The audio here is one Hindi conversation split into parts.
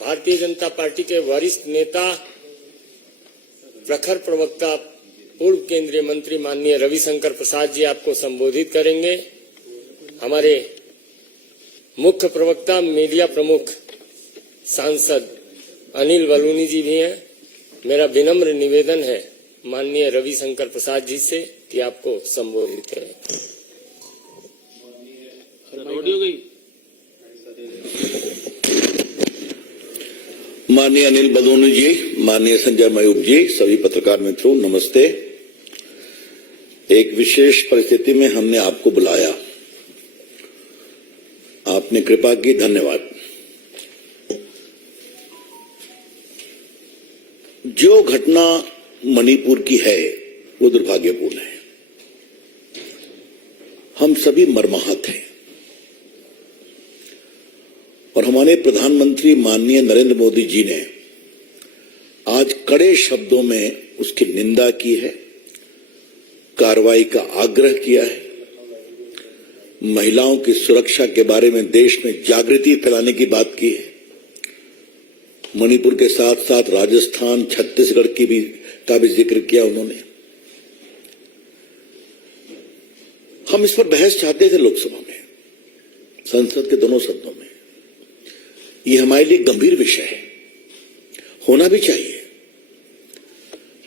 भारतीय जनता पार्टी के वरिष्ठ नेता, प्रखर प्रवक्ता, पूर्व केंद्रीय मंत्री माननीय रविशंकर प्रसाद जी आपको संबोधित करेंगे। हमारे मुख्य प्रवक्ता, मीडिया प्रमुख, सांसद अनिल बलूनी जी भी हैं। मेरा विनम्र निवेदन है माननीय रविशंकर प्रसाद जी से कि आपको संबोधित करें। माननीय अनिल बलूनी जी, माननीय संजय मयूख जी, सभी पत्रकार मित्रों, नमस्ते। एक विशेष परिस्थिति में हमने आपको बुलाया, आपने कृपा की, धन्यवाद। जो घटना मणिपुर की है वो दुर्भाग्यपूर्ण है। हम सभी मर्माहत हैं और हमारे प्रधानमंत्री माननीय नरेंद्र मोदी जी ने आज कड़े शब्दों में उसकी निंदा की है, कार्रवाई का आग्रह किया है, महिलाओं की सुरक्षा के बारे में देश में जागृति फैलाने की बात की है। मणिपुर के साथ साथ राजस्थान, छत्तीसगढ़ का भी जिक्र किया उन्होंने। हम इस पर बहस चाहते थे लोकसभा में, संसद के दोनों सदनों में। ये हमारे लिए गंभीर विषय है, होना भी चाहिए।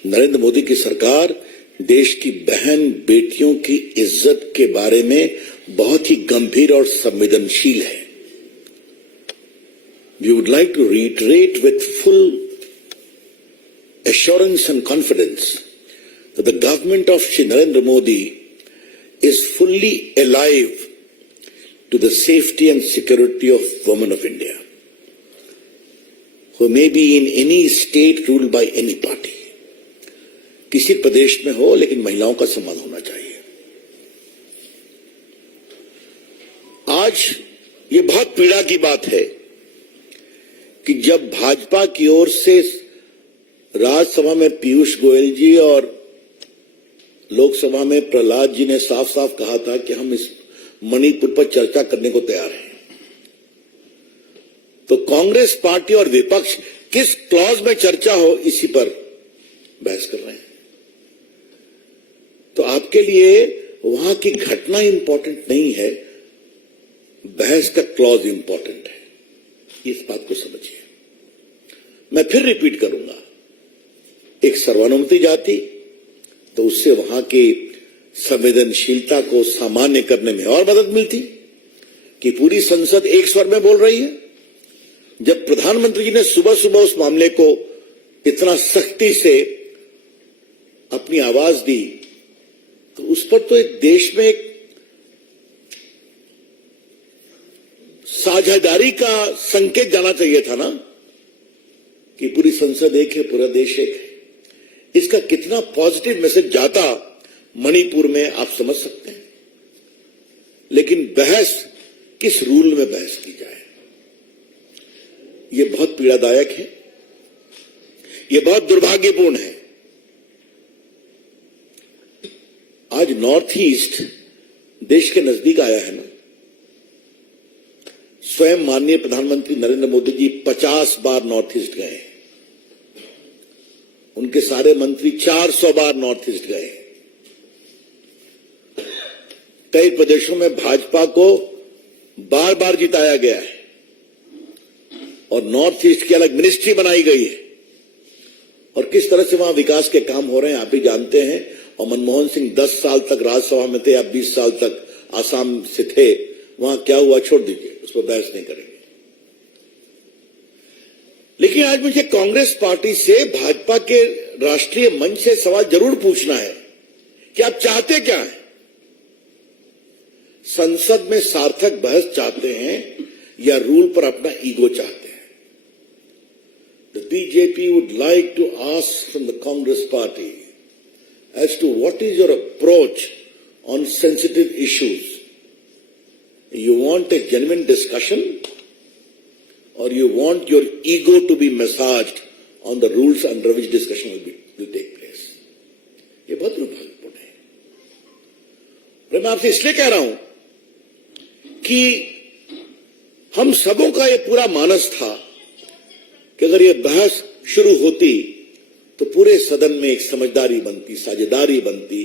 नरेंद्र मोदी की सरकार देश की बहन बेटियों की इज्जत के बारे में बहुत ही गंभीर और संवेदनशील है। We would like to reiterate with full assurance and confidence that the government of Shri Narendra Modi is fully alive to the safety and security of women of India, who may be in any state ruled by any party. किसी प्रदेश में हो, लेकिन महिलाओं का सम्मान होना चाहिए। आज ये बहुत पीड़ा की बात है कि जब भाजपा की ओर से राज्यसभा में पीयूष गोयल जी और लोकसभा में प्रहलाद जी ने साफ साफ कहा था कि हम इस मणिपुर पर चर्चा करने को तैयार हैं, तो कांग्रेस पार्टी और विपक्ष किस क्लॉज में चर्चा हो इसी पर बहस कर रहे हैं। तो आपके लिए वहां की घटना इंपॉर्टेंट नहीं है, बहस का क्लॉज इंपॉर्टेंट है। इस बात को समझिए। मैं फिर रिपीट करूंगा, एक सर्वानुमति जाति तो उससे वहां की संवेदनशीलता को सामान्य करने में और मदद मिलती कि पूरी संसद एक स्वर में बोल रही है। जब प्रधानमंत्री जी ने सुबह सुबह उस मामले को इतना सख्ती से अपनी आवाज दी, तो उस पर तो एक देश में एक साझेदारी का संकेत जाना चाहिए था ना, कि पूरी संसद एक है, पूरा देश एक है। इसका कितना पॉजिटिव मैसेज जाता मणिपुर में आप समझ सकते हैं। लेकिन बहस किस रूल में बहस की जाए, यह बहुत पीड़ादायक है, यह बहुत दुर्भाग्यपूर्ण है। आज नॉर्थ ईस्ट देश के नजदीक आया है ना। स्वयं माननीय प्रधानमंत्री नरेंद्र मोदी जी 50 बार नॉर्थ ईस्ट गए, उनके सारे मंत्री 400 बार नॉर्थ ईस्ट गए। कई प्रदेशों में भाजपा को बार बार जिताया गया है और नॉर्थ ईस्ट की अलग मिनिस्ट्री बनाई गई है, और किस तरह से वहां विकास के काम हो रहे हैं आप भी जानते हैं। और मनमोहन सिंह 10 साल तक राज्यसभा में थे, आप 20 साल तक आसाम से थे, वहां क्या हुआ छोड़ दीजिए, उस पर बहस नहीं करेंगे। लेकिन आज मुझे कांग्रेस पार्टी से, भाजपा के राष्ट्रीय मंच से सवाल जरूर पूछना है कि आप चाहते क्या हैं? संसद में सार्थक बहस चाहते हैं या रूल पर अपना ईगो चाहते हैं? The BJP would like to ask from the Congress party as to what is your approach on sensitive issues. You want a genuine discussion or you want your ego to be massaged on the rules under which discussion will take place? ये बहुत दुर्भाग्यपूर्ण है। मैं आपसे इसलिए कह रहा हूं कि हम सबों का ये पूरा मानस था कि अगर ये बहस शुरू होती तो पूरे सदन में एक समझदारी बनती, साझेदारी बनती,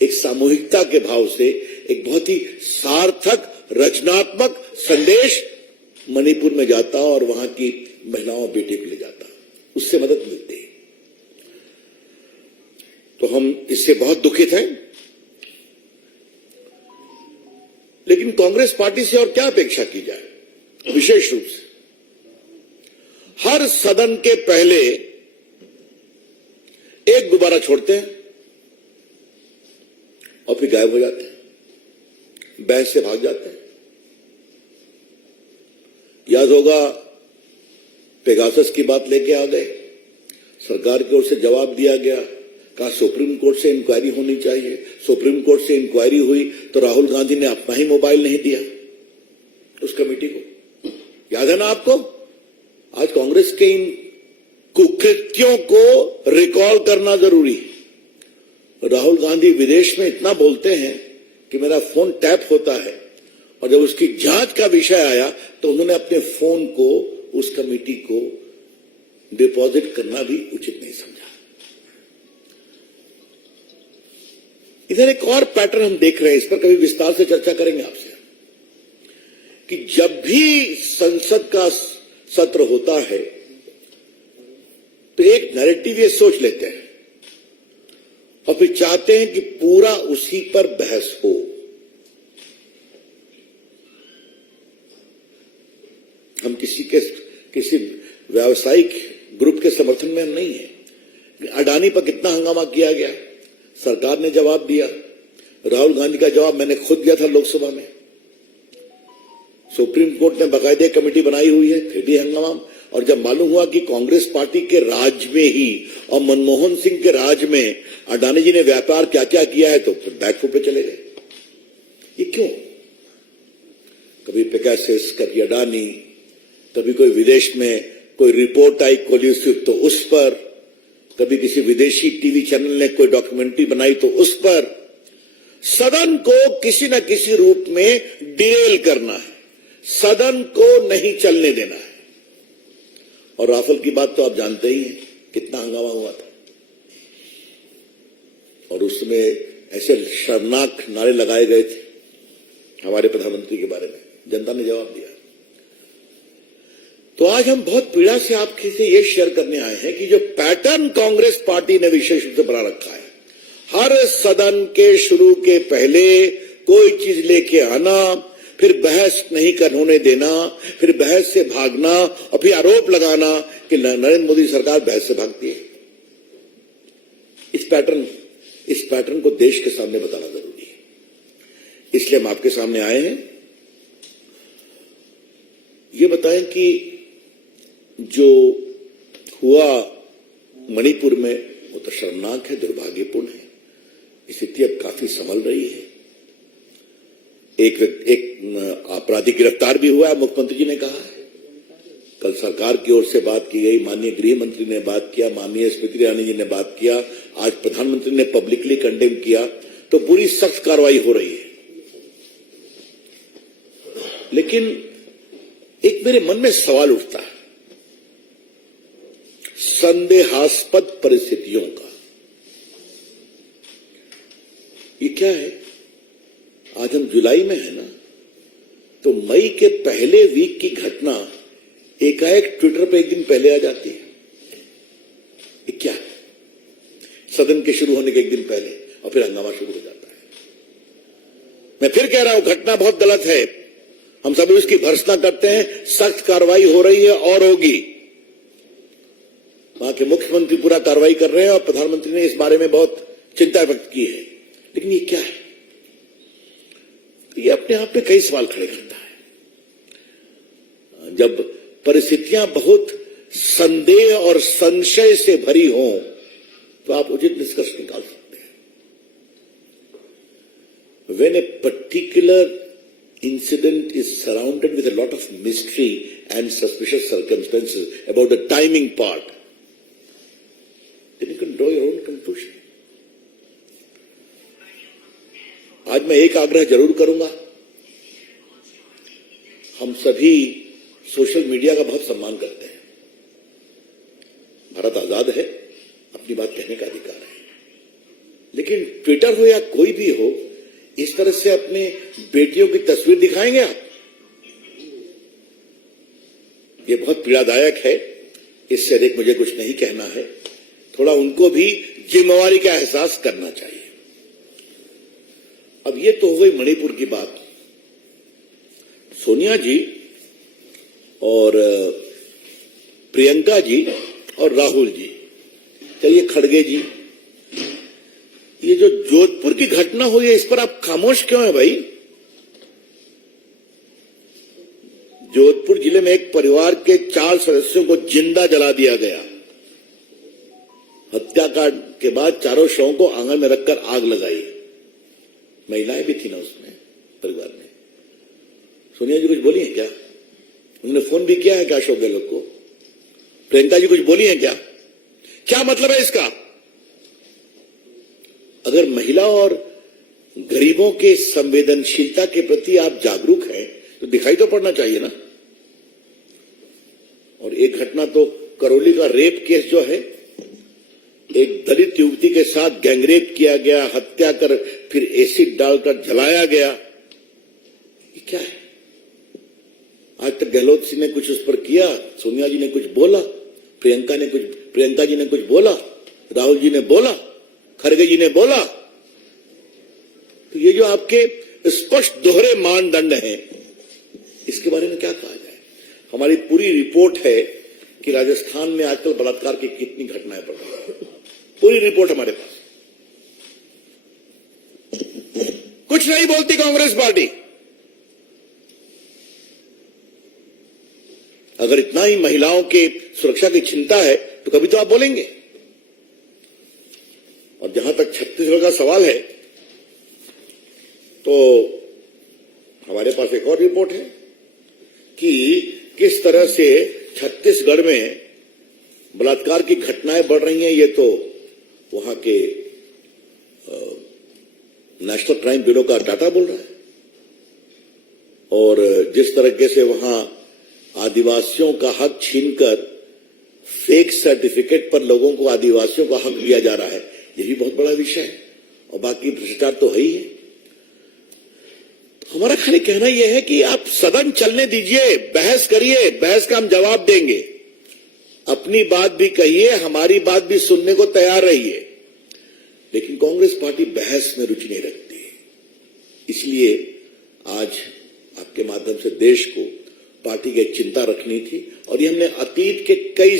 एक सामूहिकता के भाव से एक बहुत ही सार्थक रचनात्मक संदेश मणिपुर में जाता और वहां की महिलाओं बेटे को ले जाता, उससे मदद मिलती। तो हम इससे बहुत दुखित हैं, लेकिन कांग्रेस पार्टी से और क्या अपेक्षा की जाए। विशेष रूप से हर सदन के पहले एक गुब्बारा छोड़ते हैं और फिर गायब हो जाते हैं, बहस से भाग जाते हैं। याद होगा पेगासस की बात लेके आ गए, सरकार की ओर से जवाब दिया गया, कहा सुप्रीम कोर्ट से इंक्वायरी होनी चाहिए। सुप्रीम कोर्ट से इंक्वायरी हुई तो राहुल गांधी ने अपना ही मोबाइल नहीं दिया उस कमेटी को, याद है ना आपको। आज कांग्रेस के इन कुकृत्यों को रिकॉल करना जरूरी है। राहुल गांधी विदेश में इतना बोलते हैं कि मेरा फोन टैप होता है, और जब उसकी जांच का विषय आया तो उन्होंने अपने फोन को उस कमेटी को डिपॉजिट करना भी उचित नहीं समझा। इधर एक और पैटर्न हम देख रहे हैं, इस पर कभी विस्तार से चर्चा करेंगे आपसे, कि जब भी संसद का सत्र होता है तो एक नैरेटिव ये सोच लेते हैं और फिर चाहते हैं कि पूरा उसी पर बहस हो। हम किसी व्यावसायिक ग्रुप के समर्थन में हम नहीं है। अडानी पर कितना हंगामा किया गया, सरकार ने जवाब दिया। राहुल गांधी का जवाब मैंने खुद दिया था लोकसभा में। सुप्रीम कोर्ट ने बाकायदे कमेटी बनाई हुई है, फिर भी हंगामा। और जब मालूम हुआ कि कांग्रेस पार्टी के राज में ही और मनमोहन सिंह के राज में अडानी जी ने व्यापार क्या क्या किया है, तो फिर बैकफुट पे चले गए। ये क्यों? कभी पेगासस, कभी अडानी, कभी कोई विदेश में कोई रिपोर्ट आई कोलिसिव तो उस पर, कभी किसी विदेशी टीवी चैनल ने कोई डॉक्यूमेंट्री बनाई तो उस पर। सदन को किसी न किसी रूप में डिरेल करना है, सदन को नहीं चलने देना है। और राफेल की बात तो आप जानते ही हैं, कितना हंगामा हुआ था, और उसमें ऐसे शर्मनाक नारे लगाए गए थे हमारे प्रधानमंत्री के बारे में, जनता ने जवाब दिया। तो आज हम बहुत पीड़ा से आपके से ये शेयर करने आए हैं कि जो पैटर्न कांग्रेस पार्टी ने विशेष रूप से बना रखा है, हर सदन के शुरू के पहले कोई चीज लेके आना, फिर बहस नहीं होने देना, फिर बहस से भागना और फिर आरोप लगाना कि नरेंद्र मोदी सरकार बहस से भागती है। इस पैटर्न को देश के सामने बताना जरूरी है। इसलिए हम आपके सामने आए हैं, ये बताएं कि जो हुआ मणिपुर में वो तो शर्मनाक है, दुर्भाग्यपूर्ण है। स्थिति अब काफी संभल रही है। एक आपराधिक गिरफ्तार भी हुआ है, मुख्यमंत्री जी ने कहा है। कल सरकार की ओर से बात की गई, माननीय गृह मंत्री ने बात किया, माननीय स्मृति ईरानी जी ने बात किया, आज प्रधानमंत्री ने पब्लिकली कंडेम किया, तो पूरी सख्त कार्रवाई हो रही है। लेकिन एक मेरे मन में सवाल उठता है संदेहास्पद परिस्थितियों का। ये क्या है? आज हम जुलाई में है ना, तो मई के पहले वीक की घटना एकाएक ट्विटर पे एक दिन पहले आ जाती है। ये क्या है? सदन के शुरू होने के एक दिन पहले, और फिर हंगामा शुरू हो जाता है। मैं फिर कह रहा हूं, घटना बहुत गलत है, हम सभी उसकी भर्त्सना करते हैं। सख्त कार्रवाई हो रही है और होगी। वहां के मुख्यमंत्री पूरा कार्रवाई कर रहे हैं और प्रधानमंत्री ने इस बारे में बहुत चिंता व्यक्त की है। लेकिन ये क्या है? ये अपने आप में कई सवाल खड़े करता है। जब परिस्थितियां बहुत संदेह और संशय से भरी हों तो आप उचित निष्कर्ष निकाल सकते हैं। When a particular incident is surrounded with a lot of mystery and suspicious circumstances about the timing part, then you can draw your own conclusion. आज मैं एक आग्रह जरूर करूंगा। हम सभी सोशल मीडिया का बहुत सम्मान करते हैं, भारत आजाद है, अपनी बात कहने का अधिकार है, लेकिन ट्विटर हो या कोई भी हो, इस तरह से अपने बेटियों की तस्वीर दिखाएंगे आप? ये बहुत पीड़ादायक है। इससे अधिक मुझे कुछ नहीं कहना है। थोड़ा उनको भी जिम्मेवारी का एहसास करना चाहिए। अब ये तो हो गई मणिपुर की बात। सोनिया जी और प्रियंका जी और राहुल जी, चलिए खड़गे जी, ये जो जोधपुर की घटना हुई है, इस पर आप खामोश क्यों है भाई? जोधपुर जिले में एक परिवार के 4 सदस्यों को जिंदा जला दिया गया। हत्याकांड के बाद चारों शवों को आंगन में रखकर आग लगाई। महिलाएं भी थी ना उसमें, परिवार में। सोनिया जी कुछ बोली है क्या? उन्होंने फोन भी किया है क्या अशोक गहलोत को? प्रियंका जी कुछ बोली है क्या? क्या मतलब है इसका? अगर महिला और गरीबों के संवेदनशीलता के प्रति आप जागरूक हैं तो दिखाई तो पड़ना चाहिए ना। और एक घटना तो करौली का रेप केस जो है, एक दलित युवती के साथ गैंगरेप किया गया, हत्या कर फिर एसिड डालकर जलाया गया, ये क्या है? आज तक गहलोत सिंह ने कुछ उस पर किया, सोनिया जी ने कुछ बोला, प्रियंका जी ने कुछ बोला, राहुल जी ने बोला, खड़गे जी ने बोला। तो ये जो आपके स्पष्ट दोहरे मानदंड हैं, इसके बारे में क्या कहा जाए? हमारी पूरी रिपोर्ट है कि राजस्थान में आजकल बलात्कार की कितनी घटनाएं बढ़ रही हैं। पूरी रिपोर्ट हमारे पास। कुछ नहीं बोलती कांग्रेस पार्टी। अगर इतना ही महिलाओं के सुरक्षा की चिंता है तो कभी तो आप बोलेंगे। और जहां तक छत्तीसगढ़ का सवाल है, तो हमारे पास एक और रिपोर्ट है कि किस तरह से छत्तीसगढ़ में बलात्कार की घटनाएं बढ़ रही हैं। ये तो वहां के नेशनल क्राइम ब्यूरो का डाटा बोल रहा है। और जिस तरीके से वहां आदिवासियों का हक छीनकर फेक सर्टिफिकेट पर लोगों को आदिवासियों का हक दिया जा रहा है, ये भी बहुत बड़ा विषय है। और बाकी भ्रष्टाचार तो है ही है। हमारा खाली कहना यह है कि आप सदन चलने दीजिए, बहस करिए, बहस का हम जवाब देंगे। अपनी बात भी कहिए, हमारी बात भी सुनने को तैयार रहिए। लेकिन कांग्रेस पार्टी बहस में रुचि नहीं रखती है। इसलिए आज आपके माध्यम से देश को पार्टी की चिंता रखनी थी, और ये हमने अतीत के कई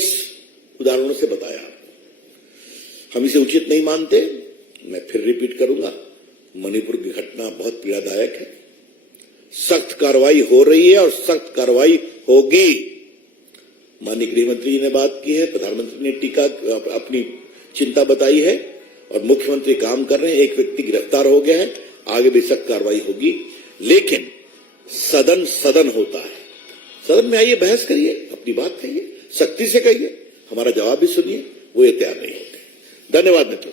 उदाहरणों से बताया। हम इसे उचित नहीं मानते। मैं फिर रिपीट करूंगा, मणिपुर की घटना बहुत पीड़ादायक है। सख्त कार्रवाई हो रही है और सख्त कार्रवाई होगी। माननीय गृह मंत्री जी ने बात की है, प्रधानमंत्री ने टीका अपनी चिंता बताई है, और मुख्यमंत्री काम कर रहे हैं। एक व्यक्ति गिरफ्तार हो गया है, आगे भी सख्त कार्रवाई होगी। लेकिन सदन सदन होता है। सदन में आइए, बहस करिए, अपनी बात कहिए, सख्ती से कहिए, हमारा जवाब भी सुनिए। वो ये तैयार नहीं होते। धन्यवाद मित्रों।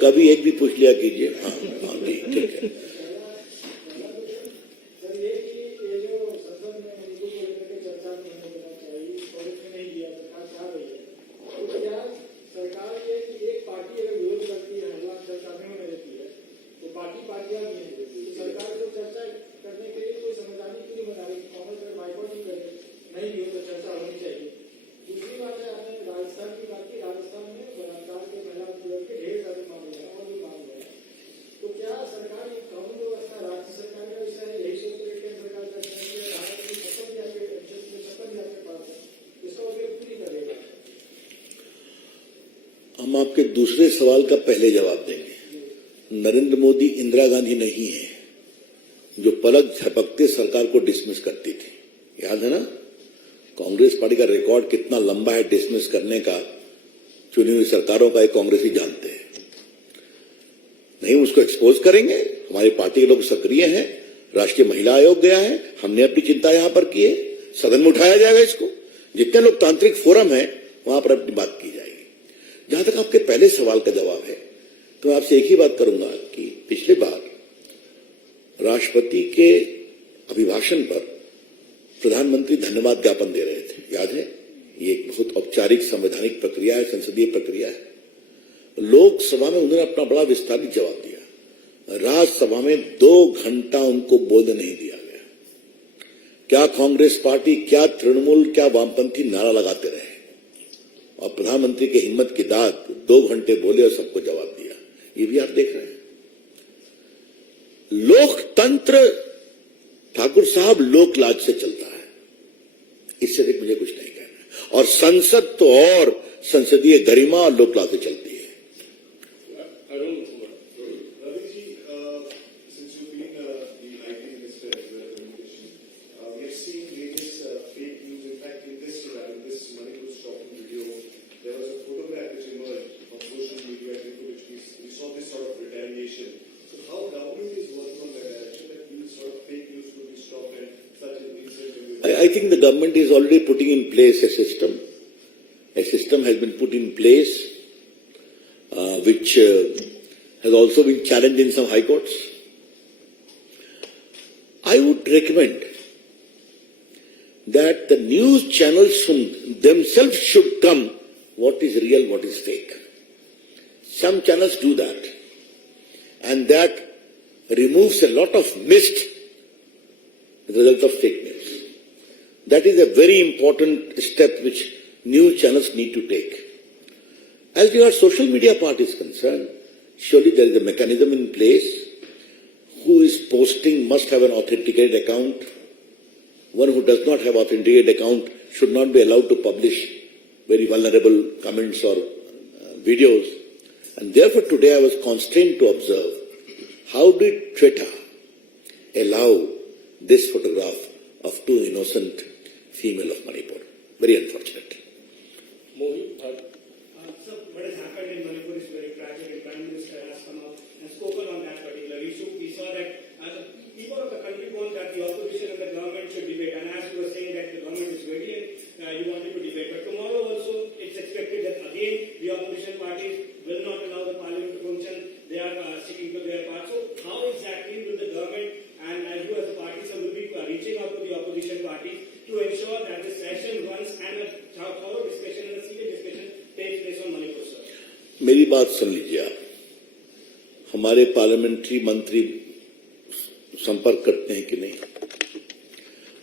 कभी एक भी पूछ लिया कीजिए। हाँ ठीक है। हम आपके दूसरे सवाल का पहले जवाब देंगे। नरेंद्र मोदी इंदिरा गांधी नहीं है जो पलक झपकते सरकार को डिसमिस करती थी। याद है ना? कांग्रेस पार्टी का रिकॉर्ड कितना लंबा है डिसमिस करने का, चुनी हुई सरकारों का, एक कांग्रेसी जानते हैं। नहीं, उसको एक्सपोज करेंगे। हमारी पार्टी के लोग सक्रिय हैं, राष्ट्रीय महिला आयोग गया है, हमने अपनी चिंता यहां पर की है, सदन में उठाया जाएगा इसको। जितने लोकतांत्रिक फोरम है वहां पर अपनी बात की जाएगी। जहां तक आपके पहले सवाल का जवाब है, तो मैं आपसे एक ही बात करूंगा कि पिछली बार राष्ट्रपति के अभिभाषण पर प्रधानमंत्री धन्यवाद ज्ञापन दे रहे थे, याद है? ये एक बहुत औपचारिक संवैधानिक प्रक्रिया है, संसदीय प्रक्रिया है। लोकसभा में उन्होंने अपना बड़ा विस्तारित जवाब दिया। राज्यसभा में 2 घंटा उनको बोलने नहीं दिया गया। क्या कांग्रेस पार्टी, क्या तृणमूल, क्या वामपंथी नारा लगाते रहे, और प्रधानमंत्री की हिम्मत की दाद 2 घंटे बोले और सबको जवाब दिया। ये भी आप देख रहे हैं। लोकतंत्र ठाकुर साहब लोकलाज से चलता है, इससे अधिक मुझे कुछ नहीं कहना है। और संसद तो और संसदीय गरिमा और लोकलाज से चलती है। I think the government is already putting in place a system. A system has been put in place, which has also been challenged in some high courts. I would recommend that the news channels themselves should come what is real, what is fake. Some channels do that, and that removes a lot of mist as a result of fake news. That is a very important step which news channels need to take. As far as social media part is concerned, surely there is a mechanism in place. Who is posting must have an authenticated account. One who does not have authenticated account should not be allowed to publish very vulnerable comments or videos. And therefore today I was constrained to observe how did Twitter allow this photograph of 2 innocent female of Manipur. Very unfortunate. Sir, what has happened in Manipur is very tragic, and Prime Minister has come out and spoken on that particular issue. We saw that the people of the country want that the opposition and the government should debate, and as you were saying that the government is ready and you wanted to debate. But tomorrow also it's expected that again the opposition parties will not allow the parliament to function. They are sticking to their part. So how exactly will the government and you as a party sir will be reaching out to the opposition parties to ensure that the session runs and a thorough discussion and a serious discussion takes place on Manipur, sir? मेरी बात सुन लीजिए आप। हमारे पार्लियामेंट्री मंत्री संपर्क करते हैं कि नहीं?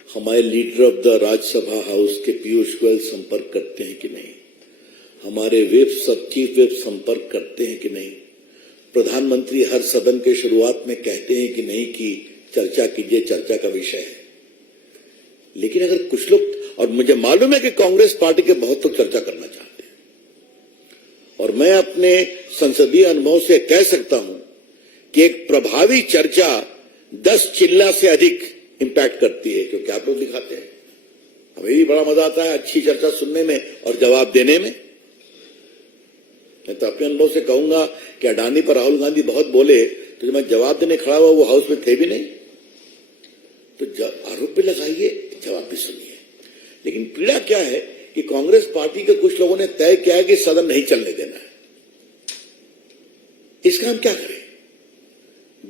हमारे leader of the Rajya Sabha house के पीयूष गोयल संपर्क करते हैं कि नहीं? हमारे व्हिप सब चीफ व्हिप संपर्क करते हैं कि नहीं? प्रधानमंत्री हर सदन के शुरुआत में कहते हैं कि नहीं कि चर्चा कीजिए, चर्चा का विषय है। लेकिन अगर कुछ लोग, और मुझे मालूम है कि कांग्रेस पार्टी के बहुत लोग चर्चा करना चाहते हैं, और मैं अपने संसदीय अनुभव से कह सकता हूं कि एक प्रभावी चर्चा 10 चिल्ला से अधिक इंपैक्ट करती है, क्योंकि आप लोग दिखाते हैं। हमें भी बड़ा मजा आता है अच्छी चर्चा सुनने में और जवाब देने में। मैं तो अपने अनुभव से कहूंगा कि अडानी पर राहुल गांधी बहुत बोले, तो जब मैं जवाब देने खड़ा हुआ वो हाउस में थे भी नहीं। तो आरोप भी लगाइए, जवाब भी सुनिए। लेकिन पीड़ा क्या है कि कांग्रेस पार्टी के कुछ लोगों ने तय किया है कि सदन नहीं चलने देना है। इसका हम क्या करें?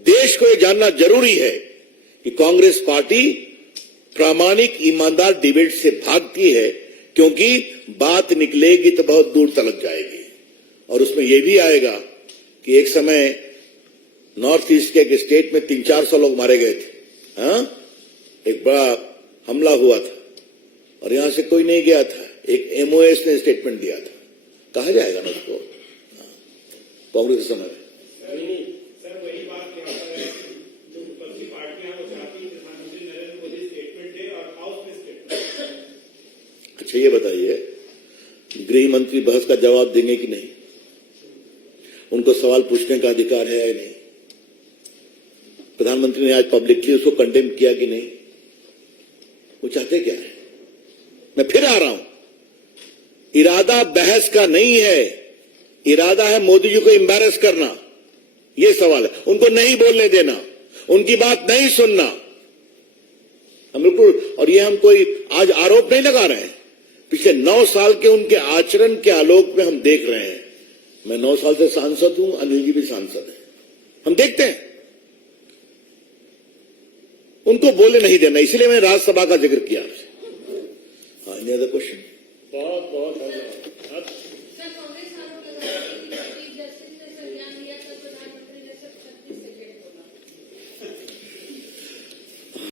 देश को यह जानना जरूरी है कि कांग्रेस पार्टी प्रामाणिक ईमानदार डिबेट से भागती है, क्योंकि बात निकलेगी तो बहुत दूर तलक जाएगी। और उसमें यह भी आएगा कि एक समय नॉर्थ ईस्ट के एक स्टेट में 300-400 लोग मारे गए थे। हाँ, एक बड़ा हमला हुआ था और यहां से कोई नहीं गया था। एक एमओएस ने स्टेटमेंट दिया था। कहा जाएगा ना उसको? कांग्रेस के समय में सर वही बात क्या है, जो विपक्षी पार्टियां वो चाहती हैं प्रधानमंत्री नरेंद्र मोदी स्टेटमेंट दे और हाउस में स्टेटमेंट। अच्छा ये बताइए, गृह मंत्री बहस का जवाब देंगे कि नहीं? उनको सवाल पूछने का अधिकार है या नहीं? प्रधानमंत्री ने आज पब्लिकली उसको कंडेम किया कि नहीं? वो चाहते क्या है? मैं फिर आ रहा हूं, इरादा बहस का नहीं है, इरादा है मोदी जी को एम्बैरेस करना। यह सवाल है। उनको नहीं बोलने देना, उनकी बात नहीं सुनना। हम बिल्कुल, और ये हम कोई आज आरोप नहीं लगा रहे हैं, पिछले 9 साल के उनके आचरण के आलोक में हम देख रहे हैं। मैं 9 साल से सांसद हूं, अनिल जी भी सांसद हैं, हम देखते हैं। उनको बोले नहीं देना, इसलिए मैंने राज्यसभा का जिक्र किया आपसे। हाँ, एनी अदर क्वेश्चन? बहुत बहुत धन्यवाद।